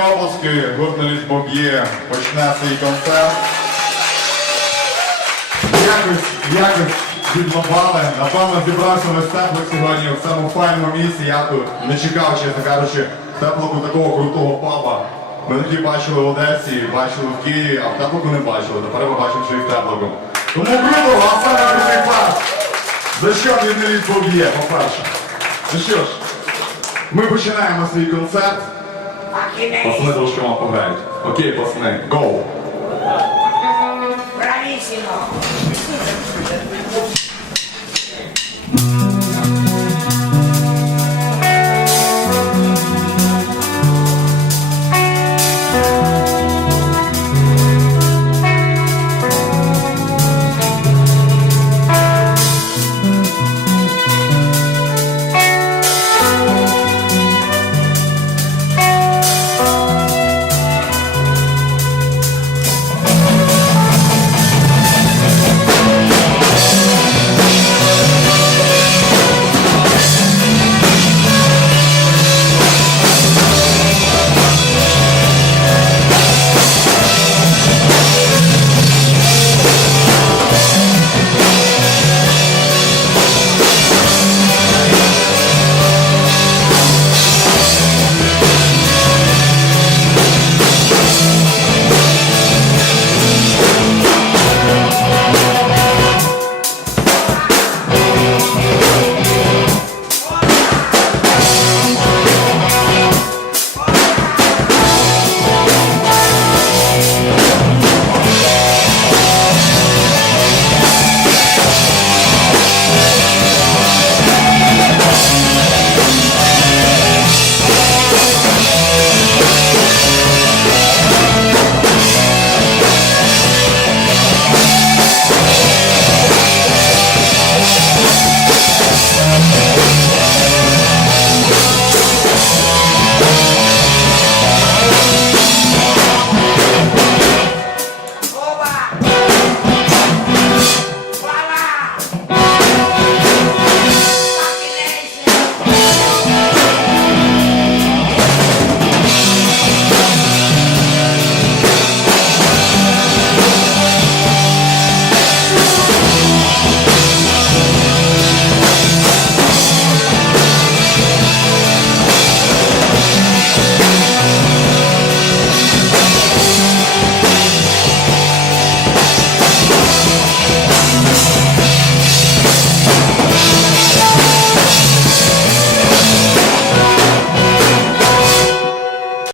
оплески. Гурт Боб'є почне свій концерт. Якось, якось відлопали. Напевно, зібрався весь теплик сьогодні в самому файному місці. Я тут не чекав, чесно кажучи, теплику такого крутого паба. Ми такі бачили в Одесі, бачили в Києві, а в теплику не бачили. Тепер ми бачимо, що і в. Тому круто, а саме крутий клас. За що він не відповіє, по-перше. Ну що ж, ми починаємо свій концерт. Posso mais vamos chamar por velho. Ok, posso, né? Go!